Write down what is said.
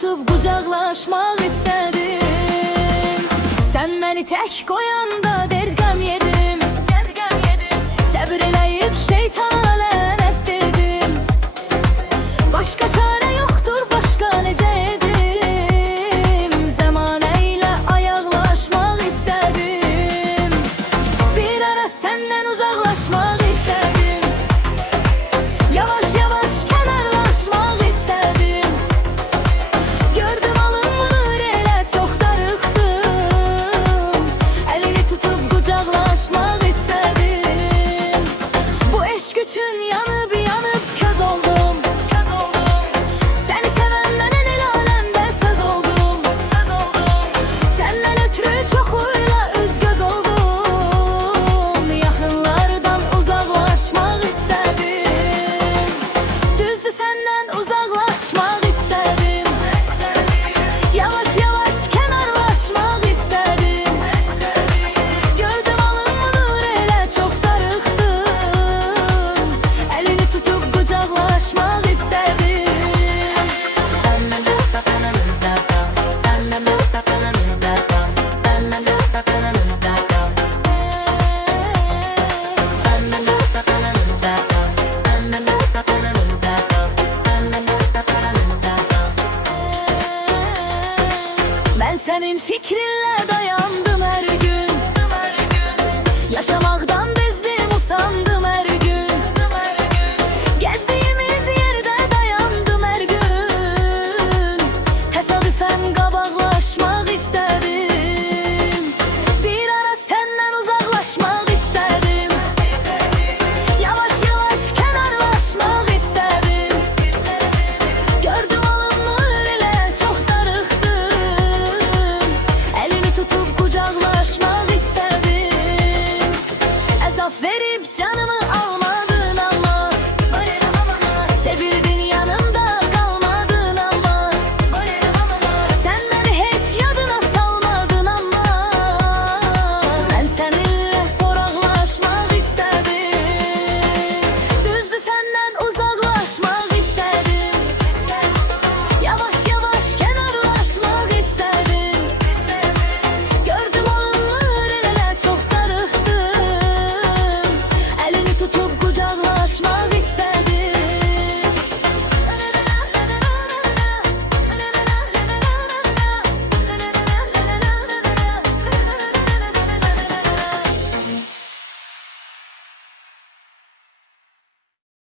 tutup qucaqlaşmaq istədim. Sən məni tək qoyanda dergəm yedim. Səbir eləyib şeytana lənət dedim. Başqa çarə yoxdur, başqa necə edim. Zəmanə ilə ayaqlaşmaq istədim. Bir ara səndən uzaqlaşmaq istədim. Yavaş yavaş kənarlaşmaq istədim. Gördüm alınmır elə çox darıxdım. Əlini tutub qucaqlaşmaq istədim. Bu eşq üçün yanıb yanıb köz oldum. Səni sevəndən en el aləmdə söz oldum. Səndən ötürü çoxuyla üz-göz oldum. Yaxınlardan uzaqlaşmaq istədim. Düzdür, səndən uzaqlaşmaq istədim. Yavaş yavaş kənarlaşmaq istədim. Gördüm alınmır elə çox darıxdım. Əlini tutub qucaqlaşmaq istədim. Mən sənin fikrinlə